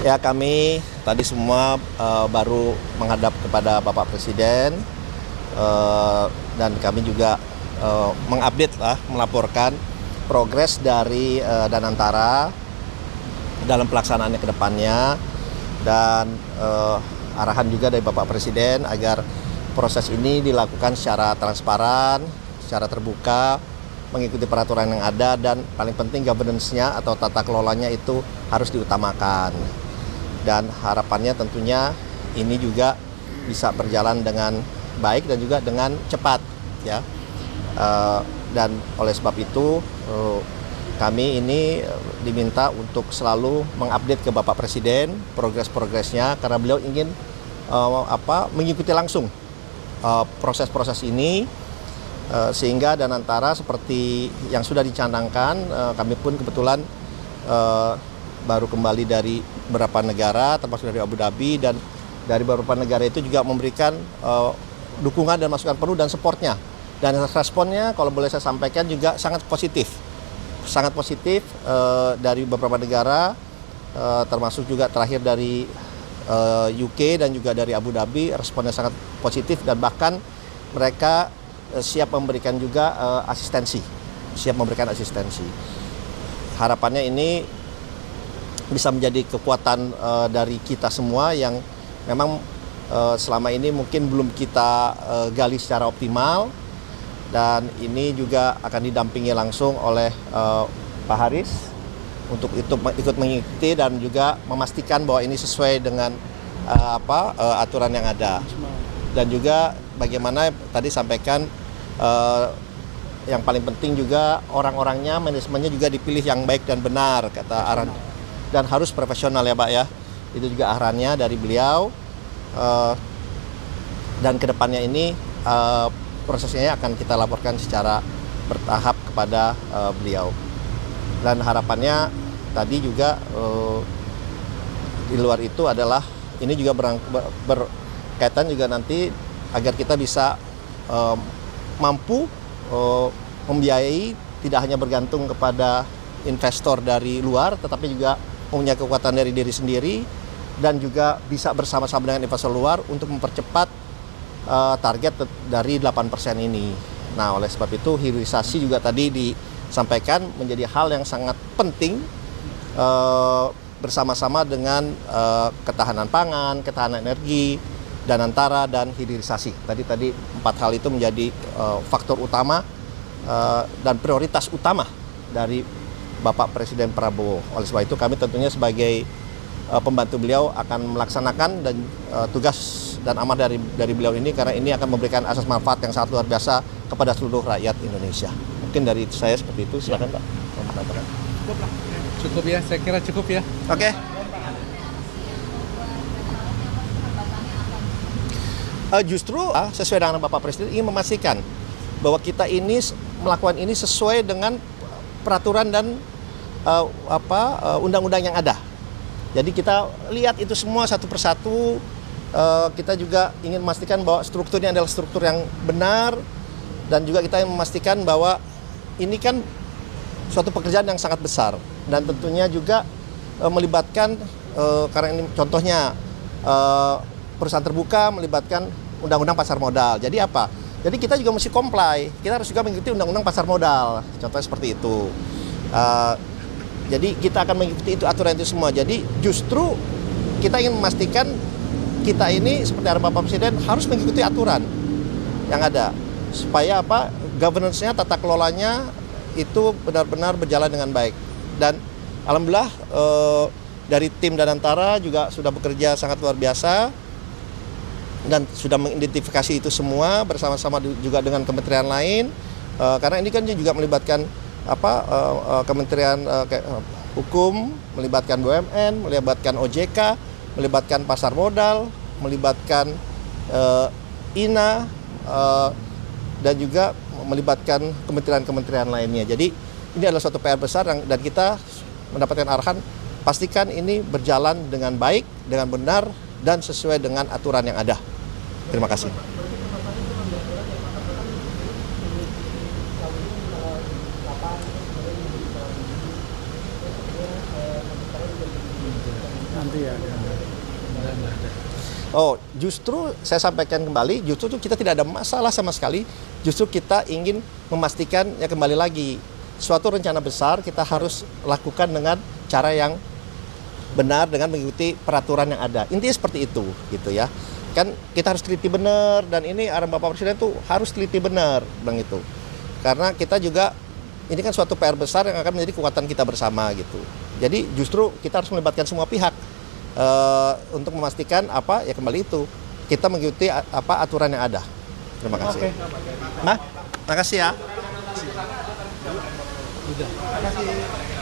Ya, kami tadi semua baru menghadap kepada Bapak Presiden dan kami juga mengupdate lah, melaporkan progres dari Danantara dalam pelaksanaannya ke depannya dan arahan juga dari Bapak Presiden agar proses ini dilakukan secara transparan, secara terbuka, mengikuti peraturan yang ada dan paling penting governance-nya atau tata kelolanya itu harus diutamakan. Dan harapannya tentunya ini juga bisa berjalan dengan baik dan juga dengan cepat ya. Dan oleh sebab itu kami ini diminta untuk selalu mengupdate ke Bapak Presiden progres-progresnya karena beliau ingin mengikuti langsung proses-proses ini sehingga Danantara seperti yang sudah dicanangkan, kami pun kebetulan baru kembali dari beberapa negara termasuk dari Abu Dhabi dan dari beberapa negara itu juga memberikan dukungan dan masukan penuh dan supportnya dan responnya kalau boleh saya sampaikan juga sangat positif dari beberapa negara termasuk juga terakhir dari UK dan juga dari Abu Dhabi responnya sangat positif dan bahkan mereka siap memberikan juga asistensi. Harapannya ini bisa menjadi kekuatan dari kita semua yang memang selama ini mungkin belum kita gali secara optimal dan ini juga akan didampingi langsung oleh Pak Haris untuk ikut mengikuti dan juga memastikan bahwa ini sesuai dengan aturan yang ada dan juga bagaimana tadi sampaikan yang paling penting juga orang-orangnya manajemennya juga dipilih yang baik dan benar kata arahan dan harus profesional ya Pak ya, itu juga arahannya dari beliau dan kedepannya ini prosesnya akan kita laporkan secara bertahap kepada beliau dan harapannya tadi juga di luar itu adalah ini juga berkaitan juga nanti agar kita bisa mampu membiayai tidak hanya bergantung kepada investor dari luar tetapi juga punya kekuatan dari diri sendiri dan juga bisa bersama-sama dengan investor luar untuk mempercepat target dari 8% ini. Nah, oleh sebab itu hilirisasi juga tadi disampaikan menjadi hal yang sangat penting bersama-sama dengan ketahanan pangan, ketahanan energi, Danantara dan hilirisasi. Tadi 4 hal itu menjadi faktor utama dan prioritas utama dari Bapak Presiden Prabowo. Oleh sebab itu kami tentunya sebagai pembantu beliau akan melaksanakan dan tugas dan amanah dari beliau ini karena ini akan memberikan asas manfaat yang sangat luar biasa kepada seluruh rakyat Indonesia. Mungkin dari saya seperti itu, silakan Pak. Cukup ya, saya kira cukup ya. Oke. Justru sesuai dengan Bapak Presiden ingin memastikan bahwa kita ini melakukan ini sesuai dengan peraturan dan undang-undang yang ada. Jadi kita lihat itu semua satu persatu. Kita juga ingin memastikan bahwa strukturnya adalah struktur yang benar dan juga kita ingin memastikan bahwa ini kan suatu pekerjaan yang sangat besar dan tentunya juga melibatkan karena ini contohnya perusahaan terbuka melibatkan undang-undang pasar modal. Jadi apa? Jadi kita juga mesti comply, kita harus juga mengikuti undang-undang pasar modal, contohnya seperti itu. Jadi kita akan mengikuti itu aturan itu semua. Jadi justru kita ingin memastikan kita ini seperti arahan Bapak Presiden harus mengikuti aturan yang ada. Supaya apa? Governance-nya, tata kelolanya itu benar-benar berjalan dengan baik. Dan alhamdulillah dari tim Danantara juga sudah bekerja sangat luar biasa. Dan sudah mengidentifikasi itu semua bersama-sama juga dengan kementerian lain karena ini kan juga melibatkan kementerian hukum, melibatkan BUMN, melibatkan OJK, melibatkan pasar modal, melibatkan INA dan juga melibatkan kementerian-kementerian lainnya. Jadi ini adalah suatu PR besar dan kita mendapatkan arahan pastikan ini berjalan dengan baik, dengan benar dan sesuai dengan aturan yang ada. Terima kasih. nanti ada. Oh, justru saya sampaikan kembali, justru kita tidak ada masalah sama sekali. Justru kita ingin memastikan ya kembali lagi suatu rencana besar kita harus lakukan dengan cara yang benar dengan mengikuti peraturan yang ada. Intinya seperti itu, gitu ya. Kan kita harus teliti benar dan ini arahan Bapak Presiden tuh harus teliti benar, Bang itu. Karena kita juga ini kan suatu PR besar yang akan menjadi kekuatan kita bersama gitu. Jadi justru kita harus melibatkan semua pihak. Untuk memastikan apa ya kembali itu kita mengikuti apa aturan yang ada. Terima kasih. Terima kasih ya. Terima kasih.